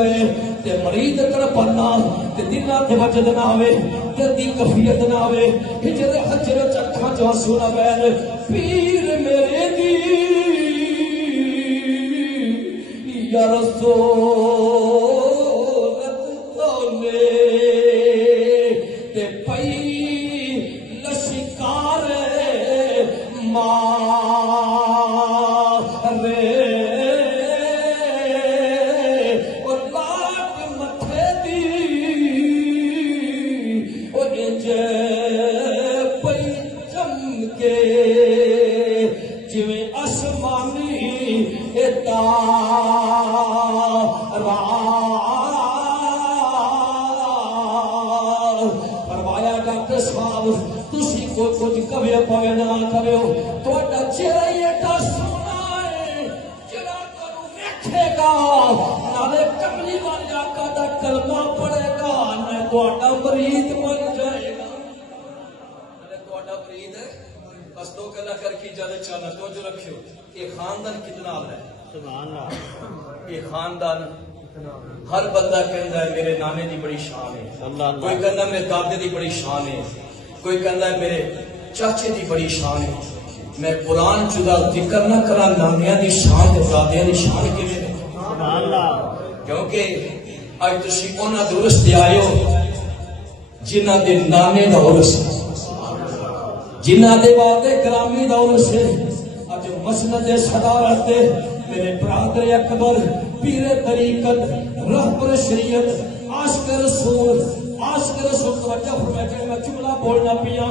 ہوئے تے مرید تڑپنا تے دلاں تے وجد نہ ہوئے دل دی کفیت نہ ہوئے ہجر حجر چکھاں چ آنسو نہ بہن پیر میرے دی یا رسول تونے تے پئی لشکار مارے اور لاٹ متھے دی اور انجے پئی چمکے جویں آسمانی فرمایا ڈاکٹر صاحب تسی کوئی کچھ کبھی پوے نہ کرو تہاڈا چہرہ ایڈا سونا ہے جڑا تانوں ویکھے گا نالے کملی والے آقا دا کلمہ پڑھے گا نہ تہاڈا مرید بن جائے گا نالے تہاڈا مرید ہے بس دو گلا کر کے جانے چاہنا توجہ رکھیو یہ خاندان کتنا ہے سبحان اللہ یہ خاندان ہر بندہ کہندا ہے میرے نانے دی بڑی شان ہے کوئی کہندا میرے دادے دی بڑی شان ہے کوئی کہندا ہے میرے چاچے دی بڑی شان ہے میں قرآن جدا ذکر نہ کرا نانیاں دی شان تے دادیاں دی شان کیویں ہے سبحان اللہ کیونکہ اج تسی انہاں دے عرس تے آئے ہو جنہاں دے نانے دا عرس جنہاں دے والدے گرامی دا عرس ہے اج مسند صدارت میرے برادر اکبر پیر طریقت رہبر شریعت عاشق رسول توجہ فرمائے کہ میں جملہ بولنا پیا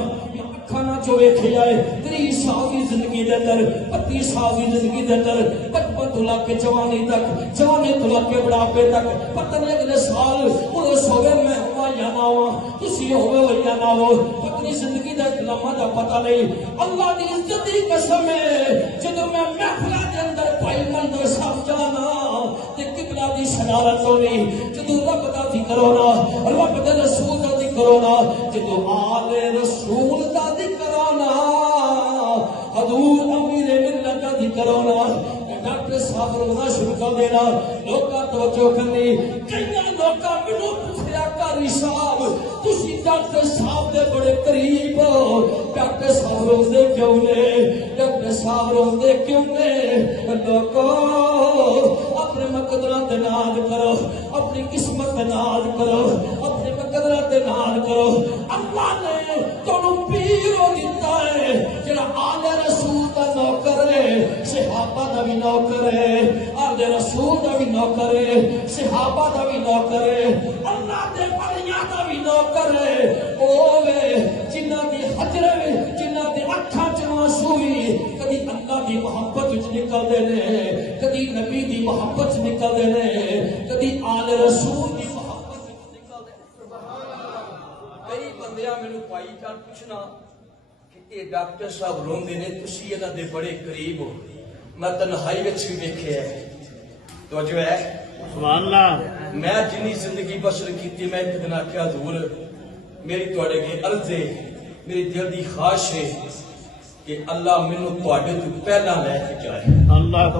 کھانا جو ویکھے آئے 30 سال کی زندگی دے اندر 32 سال کی زندگی دے اندر بچپن تو لگ کے جوانی تک جوانی تو لگ کے بڑھاپے تک پتہ نہیں اگلے سال عرس ہوے میں ہوا یا نہ ہوا تسی ہوے یا نہ ہو اپنی زندگی دا لمحہ دا پتہ نہیں اللہ دی عزت دی قسم ہے جدوں میں محفل دے اندر بھائی مندر صاحب جانا تے قبلہ دی صدارت ہونی جدوں رب دا ذکر ہونا رب دے رسول دا ذکر ہونا جدوں آل رسول دا ذکر ہونا حضور امیر ملت دا ذکر ہونا ڈاکٹر صاحب رونا شروع کر دینا لوکاں توجہ کرنی کئی لوکاں مینوں پوچھیا قاری صاحب تسی ڈاکٹر صاحب دے بڑے قریب ہو ڈاکٹر صاحب روندے کیوں نے ڈاکٹر صاحب روندے کیوں نے لوکو اپنے مقدراں تے ناز کرو اپنی قسمت تے ناز کرو اپنے مقدراں تے ناز کرو اللہ نے تانوں پیر دیتا ہے جڑا آل رسول دا نوکر ہے صحابہ دا بھی نوکر ہے آل رسول دا بھی نوکر ہے صحابہ دا بھی نوکر ہے اللہ دے ولیاں دا بھی نوکر ہے اوے جنہاں دی حجر وچ جنہاں دی اکھاں چ آنسو وی کدی اللہ دی محبت وچ نکلدے نے کدی نبی دی محبت وچ نکلدے نے کدی آل رسول دی محبت وچ نکلدے نے سبحان اللہ کئی بندیاں مینوں پائی کر پوچھنا کہ اے ڈاکٹر صاحب روندے نے تسی انہاں دے بڑے قریب ہو میں تنہائی وچ بھی ویکھیا ہے توجہ ہے سبحان اللہ میں جنی زندگی بسر کیتی میں ایک دن آکھیا حضور میری تواڈے اگے عرض ہے میری دل دی خواہش ہے کہ اللہ مینوں تواڈے تو پہلا لے کے جائے اللہ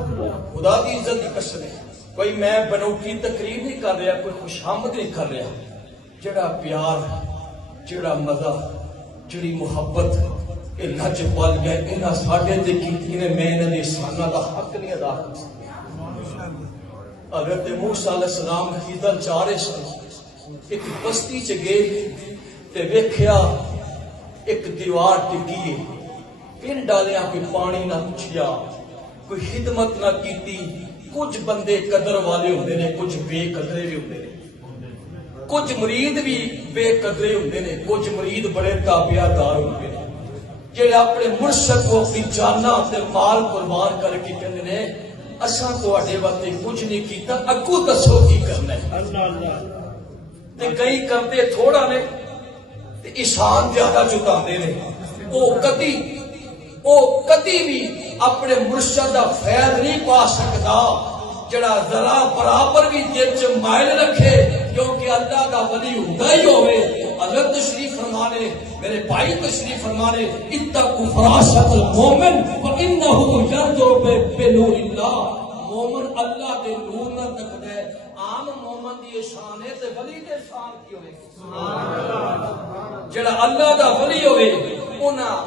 خدا دی عزت دی قسم ہے کوئی میں بنوٹی تقریر نہیں کر رہا کوئی خوشامد نہیں کر رہا جڑا پیار جڑا مزہ جڑی محبت اے لج پل گئے انہاں ساڈے تے کیتی نے میں انہاں دے احساناں دا حق نہیں ادا کر سکتا حضرت موسیٰ علیہ السلام خضر جا رہے سن ایک بستی چ گئے تے ویکھیا ایک دیوار ٹکی ہے پن ڈالیا کوئی پانی نہ پوچھیا کوئی خدمت نہ کیتی کچھ بندے قدر والے ہوندے نے کچھ بے قدرے بھی ہوندے نے کچھ مرید بھی بے قدرے ہوندے نے کچھ مرید بڑے تابعدار ہوندے نے جڑے اپنے مرشد کو اپنی جاناں تے مال قربان کر کے کہندے نے اساں تواڈے واسطے کچھ نہیں کیتا اگوں دسو کی کرنا ہے اللہ اللہ تے کئی کرتے تھوڑا نے تے احسان زیادہ چکاندے نے او کدی بھی اپنے مرشد دا فیض نہیں پا سکتا جڑا ذرا برابر بھی دل چ مائل رکھے کیونکہ اللہ دا ولی ہوندا ہی ہوے حضرت تشریف فرمانے میرے بھائی تشریف فرمانے اتقوا فراست المومن فانه ينظر بنور اللہ مومن اللہ دے نور نہ تکدا ہے عام مومن دی شان ہے تے ولی دے شان کی ہوے جڑا اللہ دا ولی ہوے انہاں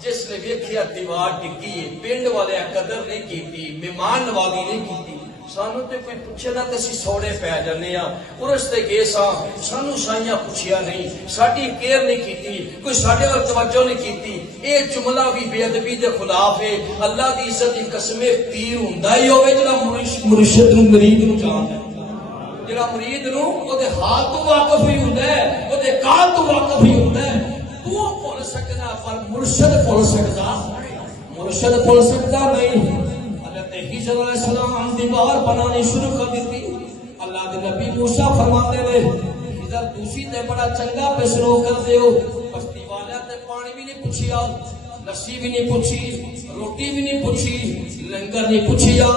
جس نے ویکھیا دیوار ٹکی ہے پنڈ والے قدر نہیں کیتی مہمان نوازی نہیں کیتی سانو تے کوئی پوچھے نہ تے اسی سوڑے پی جانے ہاں عرس تے گئے ساں سانو سائیاں پوچھیا نہیں ساڈی کیئر نہیں کیتی کوئی ساڈے ول توجہ نہیں کیتی اے جملہ بھی بے ادبی دے خلاف ہے اللہ دی عزت دی قسم پیر ہوندا ہی ہوے جڑا مرشد نو مرید نو جاندا ہے جڑا مرید نو او دے حال تو واقف ہی ہوندا ہے او دے کال تو واقف ہی ہوندا ہے تو بھول سکدا پر مرشد بھول سکدا نہیں حضرت علیہ السلام دیوار بنانی شروع کر دیتی اللہ کے نبی موسیٰ فرماتے رہے حضرت دوسری تے بڑا چنگا پہ شروع کر دیو بستی والا تے پانی بھی نہیں پوچھیا لسی بھی نہیں پوچھی روٹی بھی نہیں پوچھی لنگر نہیں پوچھیا تو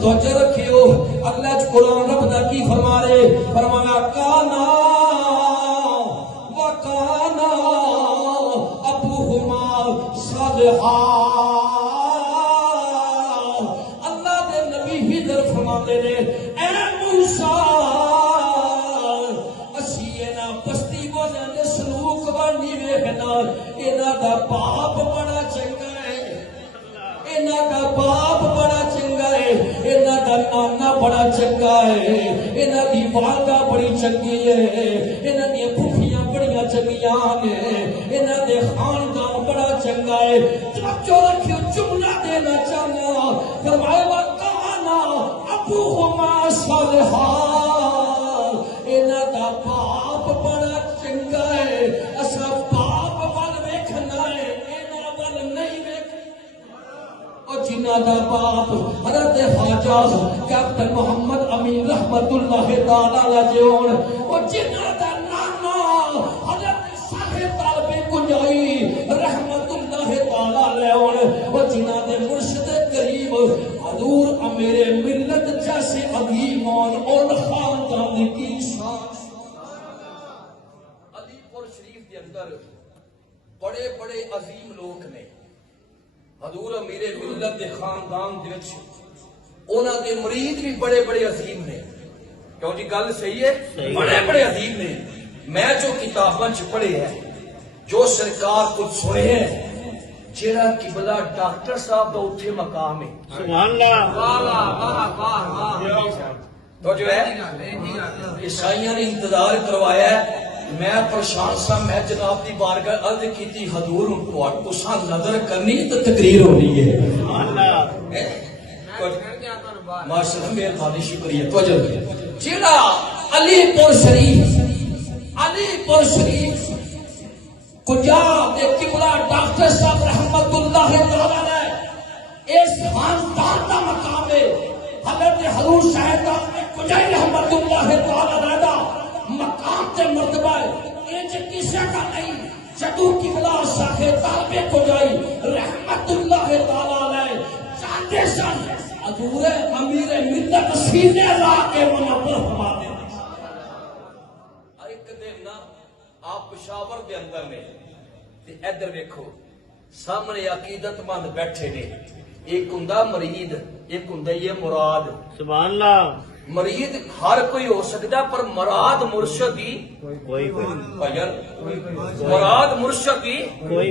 توجہ رکھیو اللہ قرآن رب دا کی فرما رہے فرمایا کانا وکانا ابوہما صالحا اے موسیٰ اسی اینا بستی والے نے سلوک بانی ویکھنا اینا دا باپ بڑا چنگا ہے اینا دا باپ بڑا چنگا ہے اینا دا نانا بڑا چنگا ہے اینا دی والدہ بڑی چنگی ہے اینا دی پھوپھیاں بڑیاں چنگیاں ہیں اینا دے خاندان بڑا چنگا ہے جو رکھیو جملہ دینا چاہنا فرمائے ابوہما صالحا اینا دا باپ بڑا چنگا ہے اسا باپ وال ویکھنا ہے اینا وال نہیں ویکھنا اور جنہ دا باپ حضرت خواجہ کیپٹن محمد امین رحمت اللہ تعالی علیہ ہون اور جنہ دا نانا حضرت صاحب طالب کنجائی رحمت اللہ تعالی علیہ ہون اور جنہ دے مرشد کریم حضور امیر ملت جیسے عظیمان اور خاندان کی شان علی پور شریف کے اندر بڑے بڑے عظیم لوگ نے حضور امیر ملت کے خاندان دے وچ انہاں دے مرید بھی بڑے بڑے عظیم نے کیوں جی گل صحیح ہے بڑے بڑے عظیم نے میں جو کتاباں چ پڑھے ہیں جو سرکار کچھ سنے ہیں جیڑا قبلہ ڈاکٹر صاحب دا اتھے مقام ہے سبحان اللہ واہ واہ واہ واہ تو جو ہے عیسائیاں نے انتظار کروایا ہے میں پریشان سا میں جناب دی بارگاہ عرض کیتی حضور تو ساں نظر کرنی تو تقریر ہونی ہے سبحان اللہ ماشاءاللہ مہربانی شکریہ تو جیڑا علی پور شریف کجا دے قبلہ ڈاکٹر صاحب رحمت اللہ تعالی علیہ اس خاندان دا مقام ہے حضرت حضور صاحب کجائی رحمت اللہ تعالی علیہ دا مقام تے مرتبہ ہے انج کسے کا نہیں جدو قبلہ صاحب طالب کجائی رحمت اللہ تعالی علیہ چاہتے سن حضور امیر ملت سینے لا کے منور فرما دے ایک دن نا آپ پشاور دے اندر نے ادھر ویکھو سامنے عقیدت مند بیٹھے نے ایک ہوندا مرید ایک ہوندا یہ مراد سبحان اللہ مرید ہر کوئی ہو سکتا پر مراد مرشد ہی کوئی مراد مرشد ہی کوئی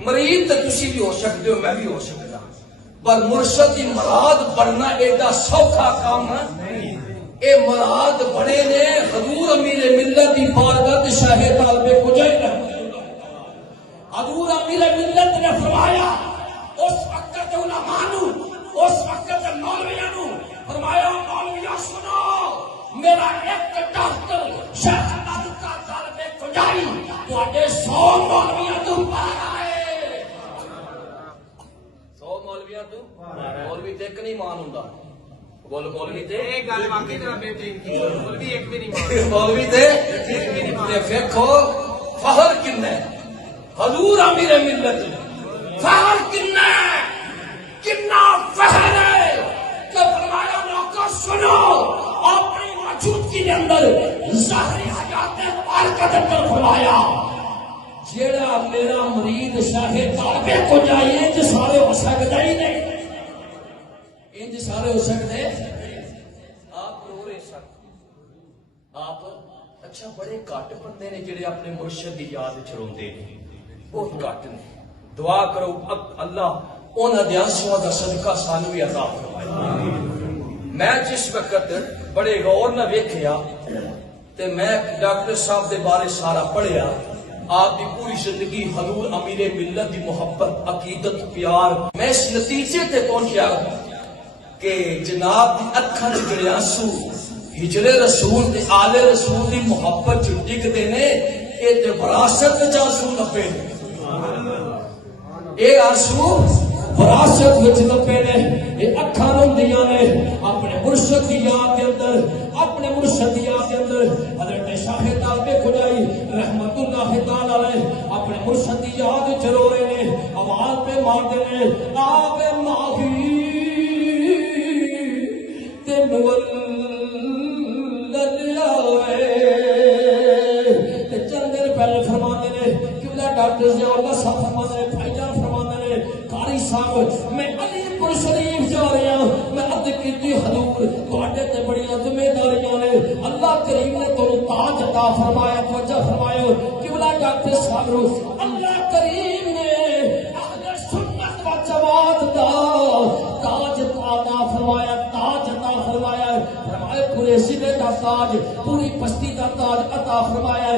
مرید تو تسی بھی ہو سکتے ہو میں بھی ہو سکتا پر مرشد ہی مراد بننا ایڈا سوکھا کام ہے اے مراد بڑے نے حضور امیر ملت دی بارگاہ تے شاہ طالب کجائی رحمت حضور امیر ملت نے فرمایا اس وقت علماء نو اس وقت مولویاں نو فرمایا مولویاں سنو میرا ایک ڈاکٹر شیخ عبداللہ کا طالب کجائی تواڈے 100 مولویاں تو پارا ہے 100 مولویاں تو مولوی تے ایک نہیں مان ہوندا بول مولوی تے ایک گل واقعی ذرا بیٹے مولوی ایک بھی نہیں مان مولوی تے ایک بھی نہیں مان دیکھو فخر کنا ہے حضور امیر ملت فخر کنا فخر ہے کہ فرمایا لوگوں سنو اپنی موجودگی کے اندر ظاہری حیات مبارکہ پر فرمایا جیڑا میرا مرید شاہ طالب کو جائے انج سارے ہو سکتا ہی نہیں انج سارے ہو سکتے آپ رو رہے سن آپ اچھا بڑے گھٹ بندے نے جڑے اپنے مرشد کی یاد وچ روندے نے، بہت گھٹ نے. دعا کرو اللہ انہاں دے آنسواں دا صدقہ سانو بھی عطا فرمائے. میں جس وقت بڑے غور نہ ویکھیا تے میں ڈاکٹر صاحب دے بارے سارا پڑھیا. آپ کی پوری زندگی حضور امیر ملت دی محبت، عقیدت، پیار. میں اس نتیجے تے پہنچیا کہ جناب دی اکھاں وچ جڑے آنسو ہجر رسول تے آل رسول دی محبت جو ڈگدے نے، اے تے وراثت وچ آنسو لبے نے. اے آنسو وراثت وچ لبے نے. اے اکھاں روندیاں نے اپنے مرشد دی یاد دے اندر، اپنے مرشد دی یاد دے اندر. حضرت شاہد آبے خدائی رحمت اللہ تعالی علیہ اپنے مرشد دی یاد وچ رو رہے نے، آواز پہ مارتے نے آبے ماہی تے مول پہلے فرمانے نے قبلہ ڈاکٹر ضیاء اللہ صاحب فرمانے نے، بھائی جان فرمانے نے، قاری صاحب میں علی پور شریف جا رہا ہوں. میں عرض کیتی حضور تواڈے تے بڑیاں ذمہ داریاں نے، اللہ کریم نے تانوں تاج عطا فرمایا. توجہ فرمایا قبلہ ڈاکٹر صاحب، اللہ کریم نے اہل سنت و جماعت دا تاج عطا فرمایا، تاج عطا فرمایا. فرمایا پورے صلے دا تاج، پوری بستی دا تاج عطا فرمایا.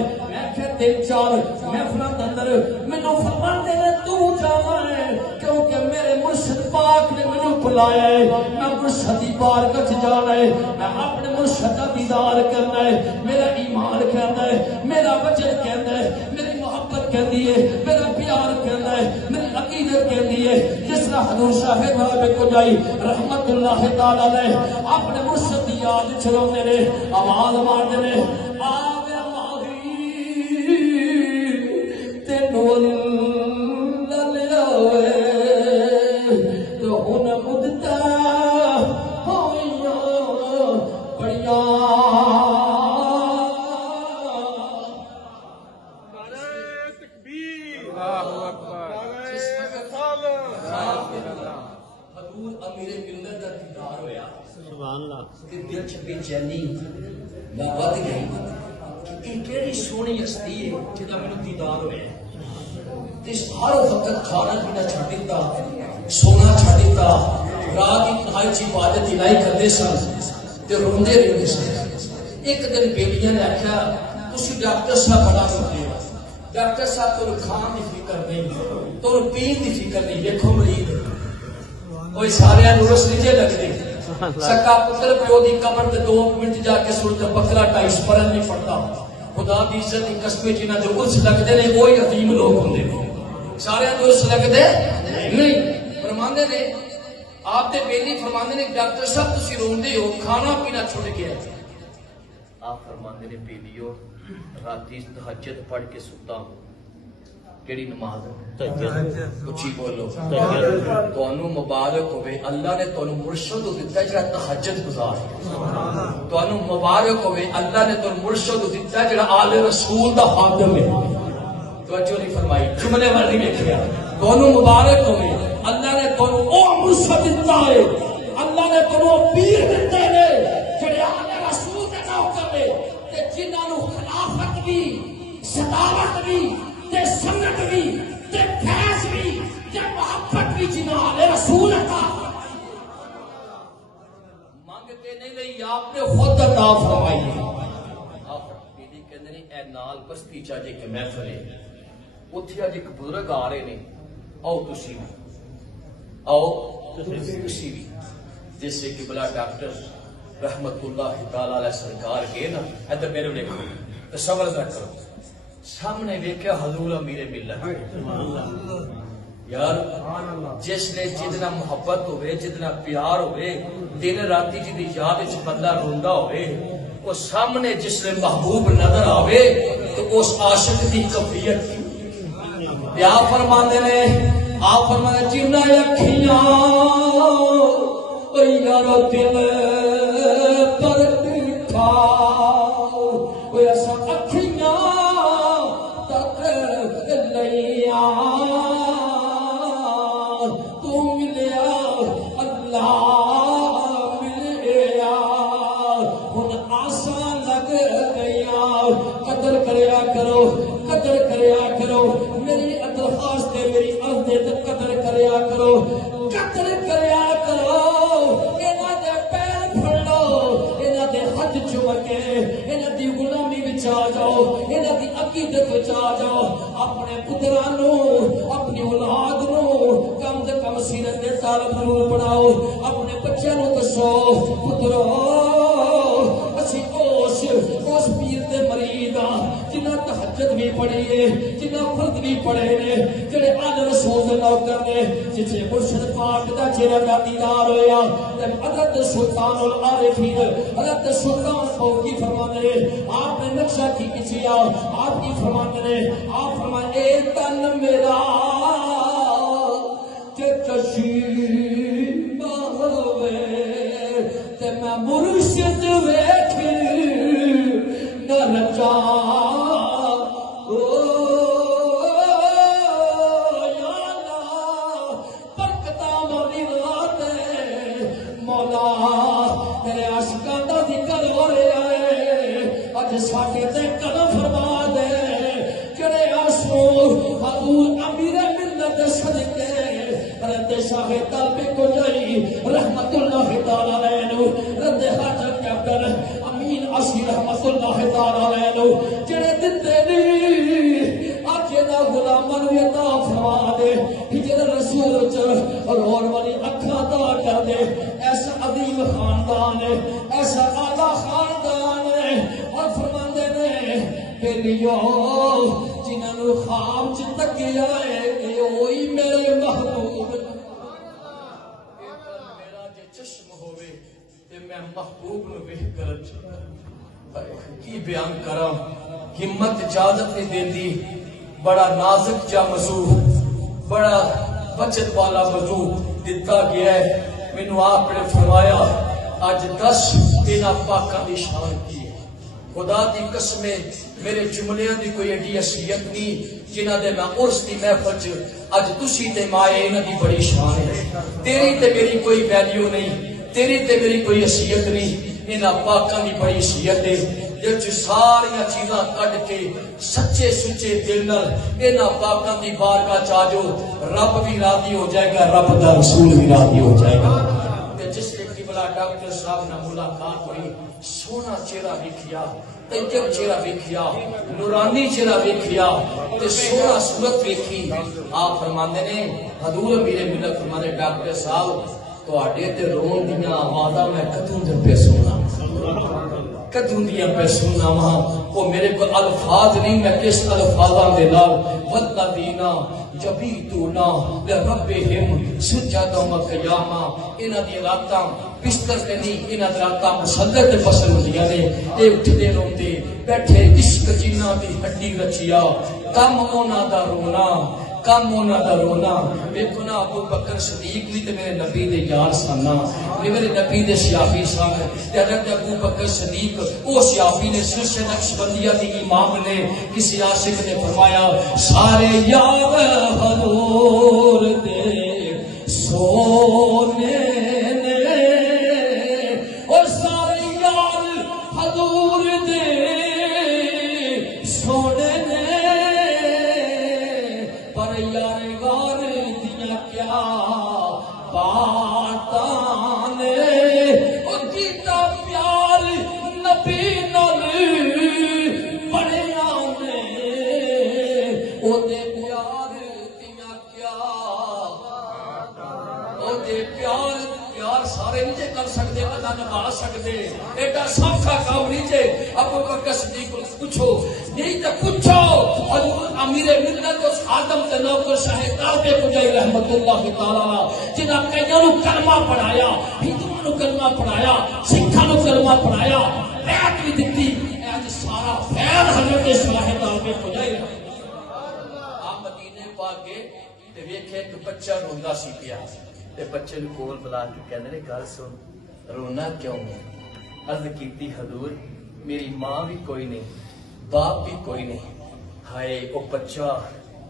تین چار محفلوں کے اندر مینوں فرماندے نے تو جانا ہے کیونکہ میرے مرشد پاک نے مینوں بلایا ہے. میں مرشد دی بارگاہ وچ جانا ہے، میں اپنے مرشد دا دیدار کرنا ہے. میرا ایمان کہندا ہے، میرا وجن کہندا ہے، میری محبت کہندی ہے، میرا پیار کہندا ہے، میری عقیدت کہندی ہے. جس طرح حضور شاہد بابے کو جائی رحمت اللہ تعالی علیہ اپنے مرشد دی یاد وچ روندے نے، آواز ماردے نے دل چ بے چینی نہ ود گئی کہ یہ کیڑی سونی ہستی ہے جہاں میرے دیدار ہوئے. ہر وقت کھانا پینا چھڈ دیتا، سونا چھڈ دیتا، رات کی تنہائی چ عبادت الہی کرتے سن تے روندے رہندے سن. ایک دن بیٹیاں نے آخیا تسی ڈاکٹر صاحب بڑا روندے ہو، ڈاکٹر صاحب تو کھان کی فکر نہیں، تو پین کی فکر نہیں. دیکھو مریض کوئی سارے رس نیچے لگتے، سکا پتر پیو دی قبر تے 2 منٹ جا کے سنتے بکرا ٹائس پرن نہیں پڑتا. خدا دی عزت دی قسمیں جنہاں جو اس لگتے نے وہی عظیم لوگ ہوندے نے، سارے جو اس لگتے نہیں. فرماندے نے آپ تے بیلی فرماندے نے ڈاکٹر صاحب تسی روندے ہو، کھانا پینا چھوڑ گیا. آپ فرماندے نے بیلیو راتی تہجد پڑھ کے ستا ہوں. کیڑی نماز اچھی بولو تانوں مبارک ہوئے، اللہ نے تانوں مرشد دتا جڑا تہجد گزار. تانوں مبارک ہوئے، اللہ نے تانوں مرشد دتا جڑا آل رسول دا خادم ہے. توجہ نہیں فرمائی، جملے والی ویکھیا. تانوں مبارک ہوئے، اللہ نے تانوں او مرشد دتا ہے، اللہ نے تانوں پیر دتے نے جڑے آل رسول دے نوکر نے تے جنہاں نوں خلافت بھی، صدارت بھی تے سنت بھی تے فیض بھی تے محبت بھی جناب رسول عطا مانگتے نہیں لئی آپ نے خود عطا فرمائی. آپ بیلی کہندے نے اے نال بستی چا جے کہ محفل ہے، اوتھے اج ایک بزرگ آ رہے نے، آؤ تسی بھی، آؤ تسی بھی. جیسے کہ بلا ڈاکٹر رحمت اللہ تعالی علیہ سرکار گئے نا، ادھر میرے دیکھو تصور ذرا کرو، سامنے ویکھیا حضور امیر ملت. یار جس نے جتنا محبت ہوئے، جتنا پیار ہوئے، دن راتی جی دی یاد وچ بندہ روندا ہوئے، وہ سامنے جس نے محبوب نظر آوے تو اس عاشق دی کیفیت یا فرماندے نے. آپ فرماندے جنہ اکھیاں او یارو دل پر دیکھا، او ایسا اکھیاں تک لیا تو ملیا اللہ ملیا. ہن آسان لگ گئیاں قدر کریا کرو قدر کریا کرو میری درخواست ہے میری عرض ہے تے قدر کریا کرو قدر کریا کرو انہاں دے پیر پھڑ لو انہاں دے ہاتھ چوم کے انہاں دی غلامی وچ آ جاؤ انہاں دی عقیدت وچ آ جاؤ اپنے پتراں نو اپنی اولاد نو کم سے کم سیرت دے طالب ضرور پڑھاؤ اپنے بچیاں نو دسو پترو اسی اس پیر دے مرید ہاں جنہاں تہجد بھی پڑھی ہے جنہاں فرض بھی پڑھے نے جڑے آل رسول دے نوکر نے جتھے مرشد پاک دا چہرہ دا دیدار ہویا تے حضرت سلطان العارفین حضرت سلطان فوقی فرماندے نے آپ نے نقشہ کی کیا آپ کی فرماندے نے آپ فرماندے اے تن میرا تے کشید ہوے تے میں مرشد ویکھ نہ رچا میرے عاشقاں دا ذکر ہو رہا ہے اج ساڈے تے کرم فرما دے جڑے عاشق حضور امیر ملت صدقے رد شاہ طلب کو جائی رحمت اللہ تعالی علیہ رد حاجت کیپٹن امین عاشق رحمت اللہ تعالی علیہ جڑے دتے نہیں اج دا غلاماں نو عطا فرما دے ہجر رسول چ رون والی اکھاں عطا کر دے ایسا عظیم خاندان ہے ایسا اعلیٰ خاندان ہے اور فرماندے نے کہ لیو جنہاں نو خواب چ تکیا ہے اے اوہی میرے محبوب میرا جے چشم ہوے تے میں محبوب نو ویکھ کر کی بیان کراں ہمت اجازت نہیں دیندی بڑا نازک جا موضوع بڑا بچت والا موضوع دتا گیا ہے مینوں آپ نے فرمایا اج 10 انہاں پاکاں دی شان کی ہے خدا دی قسم میرے جملیاں دی کوئی ایڈی حیثیت نہیں جنہاں دے میں عرس دی محفل چ اج تسی تے مائے انہاں دی بڑی شان ہے تیری تے میری کوئی ویلیو نہیں تیری تے میری کوئی حیثیت نہیں انہاں پاکاں دی بڑی حیثیت ہے دل چ ساری چیزاں کڈ کے سچے سچے دل نال انہاں پاکاں دی بارگاہ چ آ جو رب بھی راضی ہو جائے گا رب دا رسول بھی راضی ہو جائے گا تے جس نے قبلہ ڈاکٹر صاحب نال ملاقات ہوئی سونا چہرہ ویکھیا طیب چہرہ ویکھیا نورانی چہرہ ویکھیا تے سونا صورت ویکھی آپ فرماندے نے حضور امیر ملت فرمانے ڈاکٹر صاحب تواڈے تے رون دیاں آوازاں میں کدوں دے پہ سونا کدوں دیاں پہ سننا وہاں وہ میرے کو الفاظ نہیں میں کس الفاظاں دے نال والذین یبیتون لربہم سجدا و قیاما انہاں دی راتاں بستر تے نہیں انہاں دی راتاں مصلی تے پسند ہوندیاں نے اے اٹھدے روندے بیٹھے عشق جنہاں دی ہڈی رچیا کم انہاں دا رونا کم ہونا دا رونا ویکھو نا ابو بکر صدیق بھی تے میرے نبی دے یار سن میرے نبی دے سیافی سن تے حضرت ابو بکر صدیق او سیافی نے سلسلہ نقشبندیہ دی امام نے کسی عاشق نے فرمایا سارے یار حضور دے سونے نے اور سارے یار حضور دے سونے یار غار دیا کیا باتاں نے او کیتا پیار نبی نال بڑیا نے او دے پیار دیا کیا او دے پیار سارے نہیں کر سکتے ادا نبھا سکتے ایڈا سوکھا کام نہیں جے ابو بکر صدیق کو پوچھو نہیں تو پوچھو حضور امیر ملت اس آدم کے نوکر شاہ طالب کو جائی رحمت اللہ تعالی جنہاں کئیاں نو کلمہ پڑھایا ہندوؤں نو کلمہ پڑھایا سکھاں نو کلمہ پڑھایا بیعت بھی دتی اج سارا فیض حضرت شاہ طالب کو جائی آپ مدینے پاک گئے تے ویکھے ایک بچہ روندا سی پیا تے بچے نو کول بلا کے کہندے نے گل سن رونا کیوں عرض کیتی حضور میری ماں بھی کوئی نہیں باپ بھی کوئی نہیں ہائے وہ بچہ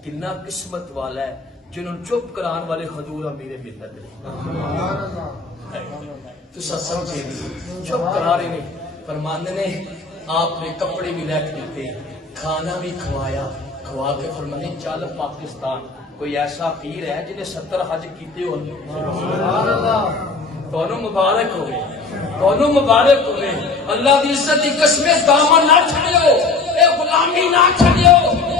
کتنا قسمت والا ہے جنہوں چپ کران والے حضور امیر ملت نے تو سمجھے چپ کرا رہے نے فرماندے نے آپ نے کپڑے بھی لے کے دیتے، کھانا بھی کھوایا، کھوا کے فرمانے چل پاکستان کوئی ایسا پیر ہے جنہیں 70 حج کیتے ہو. دونوں مبارک ہوئے، دونوں مبارک ہوئے. اللہ دی عزت دی قسم دامن نہ چھڑیو، اے غلامی نہ چھڑیو،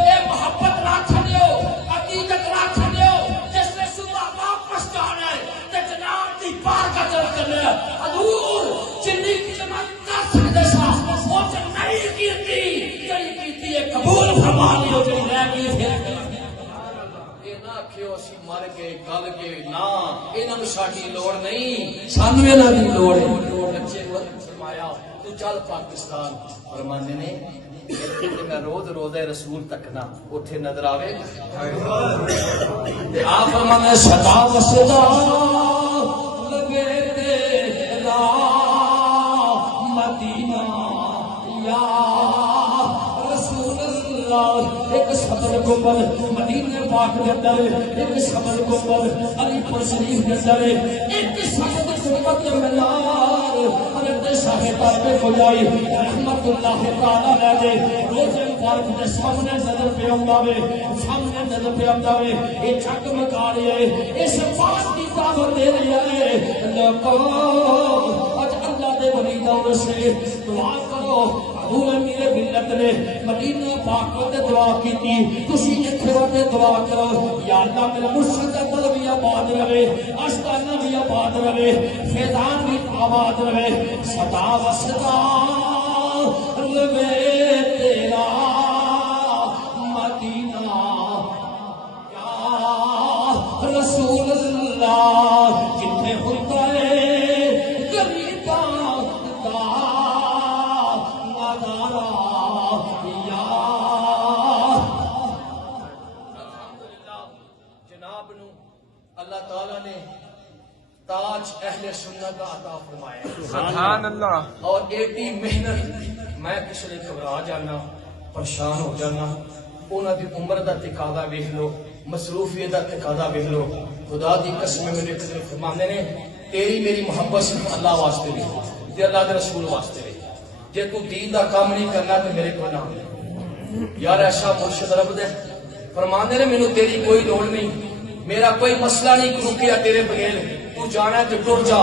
اے محبت نہ چھڑیو، حقیقت نہ چھڑیو. جس نے صبح واپس جانا ہے تے جناب دی بارگاہ طرف چلے حضور جنی خدمت کر سکدے سا وہ تے نہیں کیتی، جڑی کیتی ہے قبول فرما لیو، جڑی رہ گئی پھر اسی مر کے گل کے نا انہاں ساڈی لوڑ نہیں، سانو انہاں دی لوڑ ہے. بچے کو فرمایا تو چل پاکستان. فرمانے نے کہ میں روز روزہ رسول تکنا اوتھے نظر آوے تے آپ فرمانے صدا و صدا لگے تیرا مدینہ یا رسول اللہ. ایک صبر گنبد مدینے پاک کے اندر، ایک صبر گنبد علی پور شریف کے اندر، ایک صبر گنبد مینار حضرت صاحب پاک کو جائی رحمت اللہ تعالی علیہ روزے مبارک کے سامنے نظر پہ آندا وے، سامنے نظر پہ آندا وے. یہ جگ مکا رہے اس بات کی دعوت دے رہے ہیں لوگوں اج اللہ دے ولی دور سے دعا کرو. حضور میرے ملت نے مدینہ پاک تے دعا کیتی، تسی اتھے تے دعا کرو یا اللہ میرے مرشد دا دل بھی آباد رہے، آستانہ بھی آباد رہے، فیضان بھی آباد رہے. صدا و صدا لوے تیرا مدینہ یا رسول اللہ. جتھے ہوندا ہے غریباں دا نظارہ یا جناب نو اللہ تعالی نے تاج اہل سنت کا عطا فرمایا. سبحان اللہ. اور ایڈی محنت میں کس لیے گھبرا جانا، پریشان ہو جانا. انہاں دی عمر دا تقاضا ویکھ لو، مصروفیت دا تقاضا ویکھ لو. خدا دی قسم میرے فرماندے نے تیری میری محبت صرف اللہ واسطے نہیں تے اللہ دے رسول واسطے نہیں. جے تو دین دا کام نہیں کرنا تے میرے کو نہ یار. ایسا مرشد رب دے فرماندے نے مینوں تیری کوئی لوڑ نہیں، میرا کوئی مسئلہ نہیں رکیا تیرے بغیر. تو جانا ہے تو ٹر جا،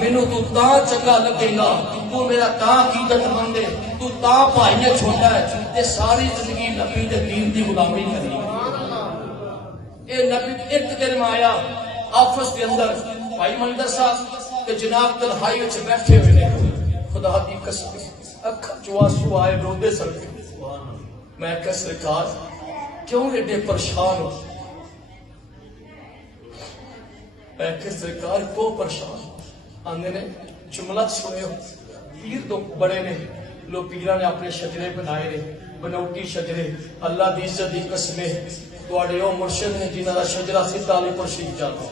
مینوں تو تاں چنگا لگے گا، تو میرا تاں عقیدت مند ہے، تو تاں بھائی چھوٹا ہے تے ساری زندگی نبی دے دین دی غلامی کرنی. اے نبی ایک دن میں آیا آفس کے اندر بھائی مندر صاحب تے جناب تنہائی وچ بیٹھے ہوئے نے. خدا دی قسم اکھاں چوں آنسو آئے روندے سن. میں کہ سرکار کیوں ایڈے پریشان ہو؟ میں کہ سرکار کو پریشان آندے نے جملہ سنے ہو پیر تو بڑے نے لو پیران نے اپنے شجرے بنائے نے بنوٹی شجرے. اللہ دی عزت دی قسمیں تواڈے او مرشد نے جنہاں دا شجرہ سیدھا علی پور شریف جاتا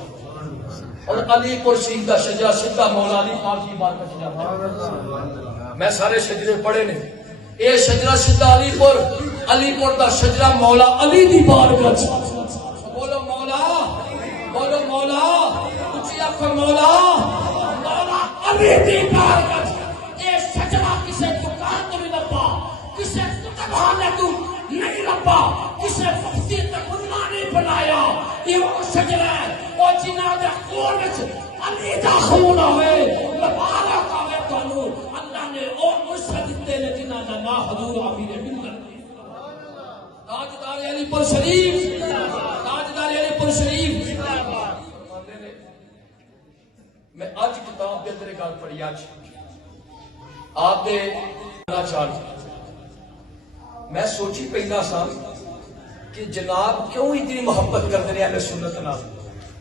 اور علی پور شریف دا شجرہ سیدھا مولا علی پاک کی بارگاہ جاتا. میں سارے شجرے پڑھے نے. اے شجرہ سیدھا علی پور دا شجرہ مولا علی دی بارگاہ. بولو مولا، بولو مولا، اونچی آکھو مولا، مولا علی دی بارگاہ. اے شجرہ کسے دکان تو نہیں لبا، کسے کتابخانے تو نہیں لبا، کسے مفتی تقنہ نہیں بنایا. یہ وہ شجرہ ہے وہ جنہاں دے خون وچ علی دا خون ہوئے. مبارک ہوئے تانوں اللہ نے او مرشد دتے نے جنہاں دا نام حضور امیر ملت تاجدار علی پور شریف، تاجدار علی پور شریف. میں آج کتاب دے اندر گل پڑھی آج آپ دے چار میں سوچی پہلا سا کہ جناب کیوں اتنی محبت کرتے ہیں اہل سنت نال،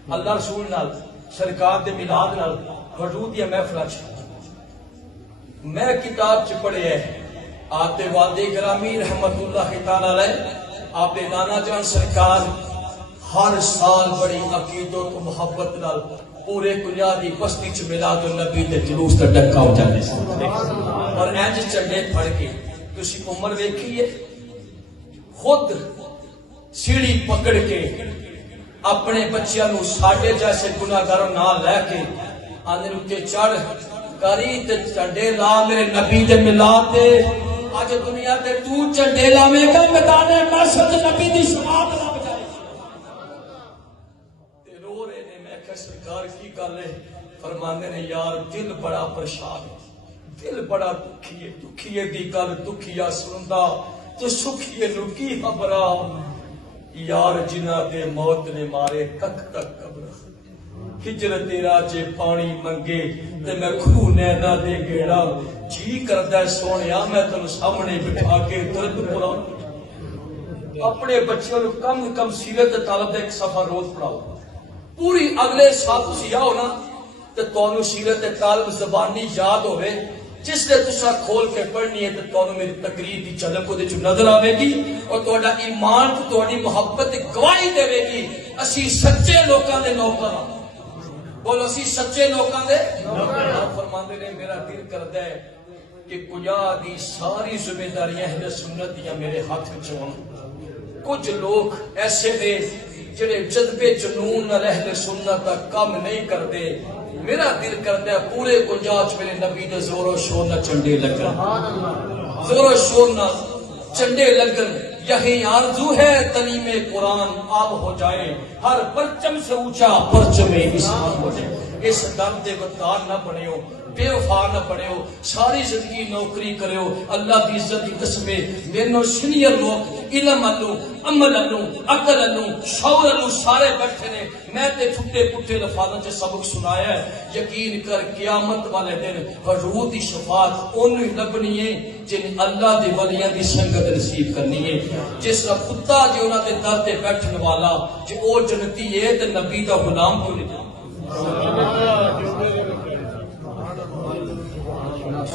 اللہ رسول نال، سرکار دے میلاد نال، وجود یا محفل. میں کتاب چ پڑھے ہے آپ دے والد گرامی رحمت اللہ تعالی علیہ، آپ دے نانا جان سرکار ہر سال بڑی عقیدت و محبت نال پورے کنیادی بستی چ میلاد النبی تے جلوس تے ڈکا ہو جاندے سن. اور انج چنڈے پڑھ کے تسی عمر ویکھیے خود سیڑھی پکڑ کے اپنے بچیاں نو ساڈے جیسے گناہگاروں نال لے کے آندے اُتے چڑھ کری تے چنڈے لا میرے نبی دے میلاد تے اج دنیا تے تو چنڈے لاویں گا میدان محشر نبی دی شفاعت لب جائے تے رو رہے نے. میں کہ سرکار کی گل ہے؟ فرماندے نے یار دل بڑا پریشان ہے, دل بڑا دکھی ہے دی گل دکھیا سندا تو سکھیے نو کی خبر یار جنہ دے موت نے مارے تک تک قبر ہجر تیرا جے پانی منگے تے میں کھو نینا دے گیڑا جی کردہ سونیا میں تنو سامنے بٹھا کے درد پڑھاؤں. اپنے بچوں کو کم سیرت طالب ایک صفحہ روز پڑھاؤ پوری اگلے سال تسی آؤ نا تے تانوں سیرت طالب زبانی یاد ہوئے جس لئے تسا کھول کے پڑھنی ہے تو تانوں میری تقریر دی جھلک دے جو نظر آوے گی اور تہاڈا ایمان تو تہاڈی محبت گواہی دے گی اسی سچے لوکاں دے نوکر ہاں. بولو اسی سچے لوکاں دے نوکر. فرماندے نے میرا دل کردا ہے کہ کجا دی ساری ذمہ داریاں اہل سنت دیاں میرے ہاتھ وچ ہون. کچھ لوگ ایسے نے جڑے جذبے جنون نال اہل سنت دا کام نہیں کردے. میرا دل کردا ہے پورے گنجاش میرے نبی دے زور و شور نہ چنڈے لگن, زور و شور نہ چنڈے لگن. یہی آرزو ہے تعلیم قرآن آب ہو جائے, ہر پرچم سے اونچا پرچم اسلام ہو جائے. اس درد غدار نہ بنے ہو, بے وفا نہ بنے ہو, ساری زندگی نوکری کرے ہو. اللہ کی عزت کی قسم میرے سینئر لوگ علم الو عمل الو عقل الو شعور الو سارے بیٹھے نے. میں تے چھٹے پٹھے لفاظوں سے سبق سنایا ہے. یقین کر قیامت والے دن حضور دی شفاعت اونوں ہی لبنی ہے جن اللہ دی ولیاں دی سنگت نصیب کرنی ہے. جس طرح کتا جی انہاں دے در تے بیٹھن والا جے او جنتی ہے تے نبی دا غلام کیوں نہیں؟